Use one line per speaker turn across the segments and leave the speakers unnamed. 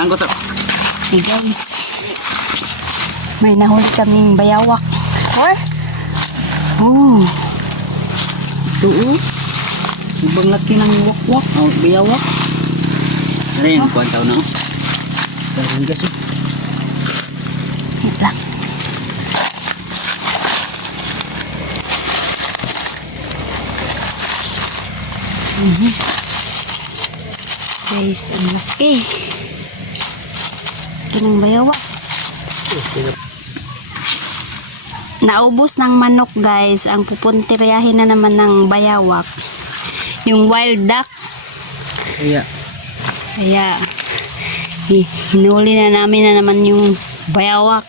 nanggot.
Hey guys. May nahuli kaming bayawak. Or? Oh.
Ito oh. Ibang laki ng wakwak. Oh, biyawak. Rin, kuwan tao na. oh. Karoon gas oh.
Wait lang. Mhm. Guys, ang laki. Ganang bayawa. Naubos ng manok guys. Ang pupuntiryahin na naman ng bayawak. Yung wild duck.
Kaya,
Kaya, hi- hinuli na namin na naman yung bayawak.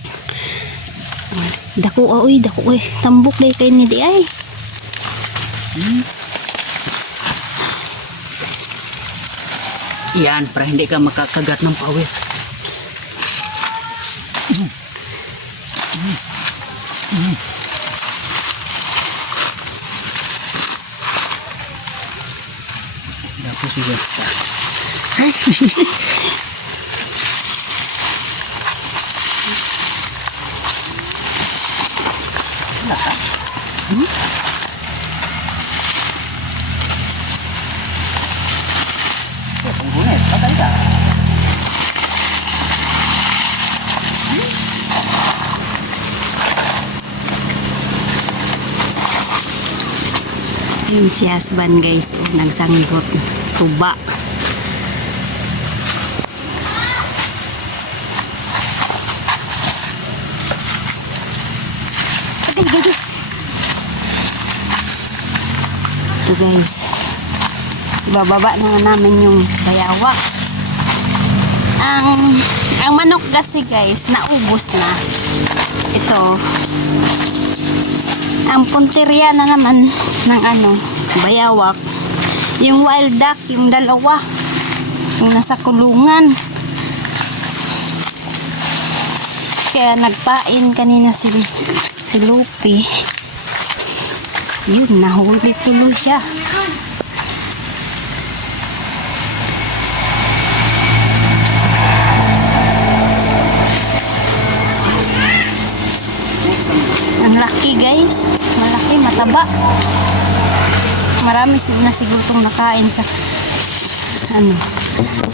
Dako, uy, dako, uy. Tambok day kayo ni di ay.
yan, para hindi ka makakagat ng pawis. Tapos siya.
Ayun si husband guys. Oh, nagsanggot. Tuba. Agay, agay. Ito guys. Ibababa na namin yung bayawak. Ang ang manok kasi guys, naubos na. Ito, ang punteriya na naman ng ano, bayawak. Yung wild duck, yung dalawa. Yung nasa kulungan. Kaya nagpain kanina si, si Lupi. Yun, nahuli tuloy siya. Ang laki guys. Mataba. Marami na siguro itong nakain sa ano,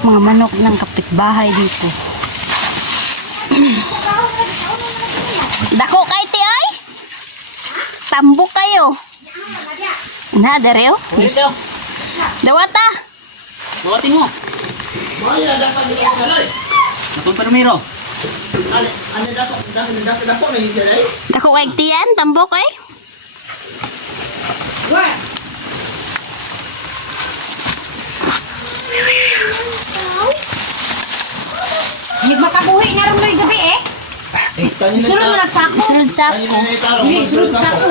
mga manok ng kapitbahay dito. Dako kay ti ay? Tambok kayo. Na, dareo?
Ito,
Dawata.
bawatin mo. Nakong permiro.
Dako kay tiyan, tambok eh.
Hindi makabuhi nga rin ng gabi eh. Sulod mo.
Isulod sa ako.
Hindi, sulod sa ako.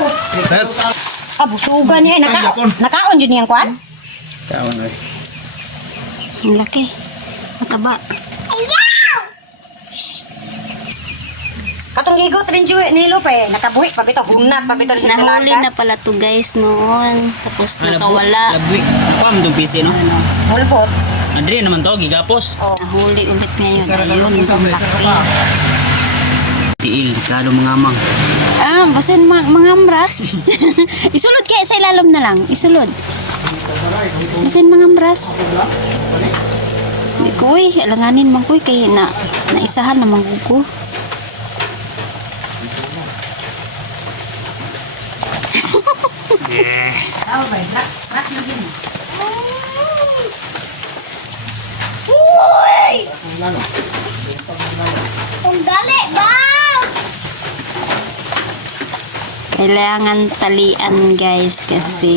Ah, busugan niya. eh. Naka, nakaon yun niyang kwan?
Ang laki. Mataba.
Katong gigot rin Joy ni Lupe. Nakabuhi. Pabito, hunat. Pabito rin sa
Nahuli na pala to guys noon. Tapos nakawala.
Labwi. Nakuha mo itong PC, no?
Mulbot.
Andre naman to, gigapos.
Oh.
Nahuli ulit ngayon. Ayun, ang laki.
Tiil, kalo mga amang.
Ah, basin ma mga ambras. Isulod kaya sa ilalim na lang. Isulod. Basin mga ambras. Di ko eh, alanganin man ko eh, kaya na, naisahan naman ko. Kailangan talian guys kasi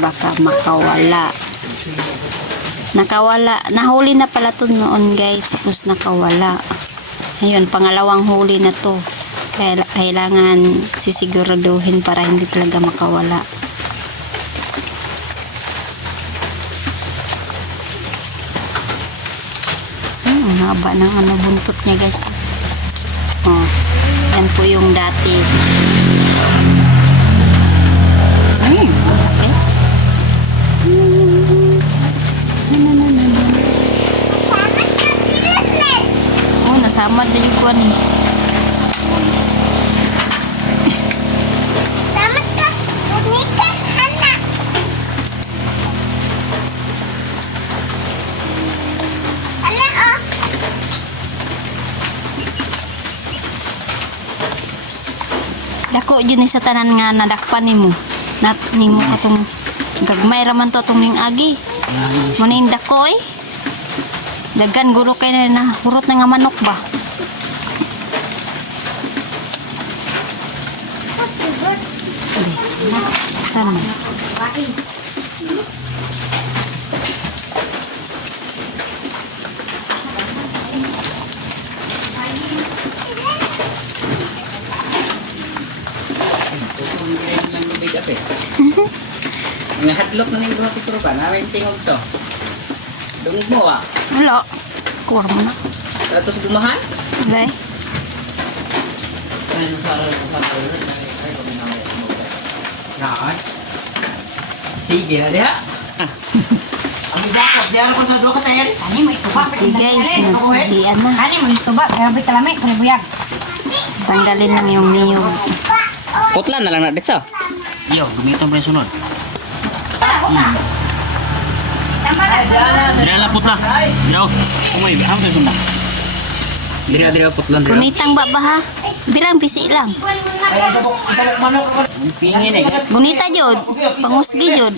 baka makawala. Nakawala. Nahuli na pala to noon guys. Tapos nakawala. Ayun, pangalawang huli na to. Kaya kailangan sisiguraduhin para hindi talaga makawala. Hmm, ang haba ng ano buntot niya guys. Oh, yan po yung dati. Hmm, okay. Samad na yung kuwan. Dako ni sa tanan nga nadakpan nimo. Nat nimo katong gagmay raman to atong ning agi. Mo ning dako eh. Dagan guro kay na hurot na nga manok ba. Tama.
Hadlok na ning duha ka tropa, namin tingog to. Dungog mo ah.
Wala. Kuha mo na.
Tapos gumahan.
Dai.
Sige na diha. Ang bakit, diyan ko sa duha ka tayo.
Ani mo ituba.
Guys, nagpugian na.
Ani mo ituba. Grabe kalami. Kani buyag.
Tanggalin lang yung niyog.
Putlan na lang na dito. Yo, gamiton pa yung sunod. Dinala putla. Yo, umay, ang tayo sunod. Dira dira putlan dira.
Gunitang babaha. Birang pisi lang.
Pingin eh.
Gunita jod. Pangusgi jod.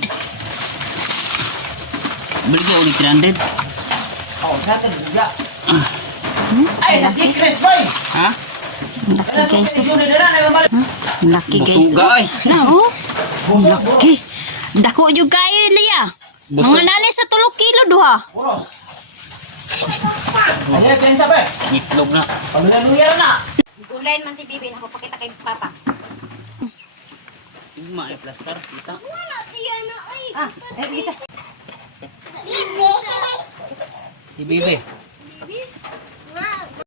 Beli ka ulit 300.
Ay, sa decrease boy.
Ha?
Laki guys.
Dira na.
Laki guys. Na oh. Laki. Dako jud kayo liya. Mga nani sa tulog kilo duha.
Ay, yan sa ba?
Itlog na.
Pamilaluya na.
Ulayin man si Bibi. Ako pakita kay Papa.
Tigma ay plaster kita.
Ah, eh, kita.
Si Bibi.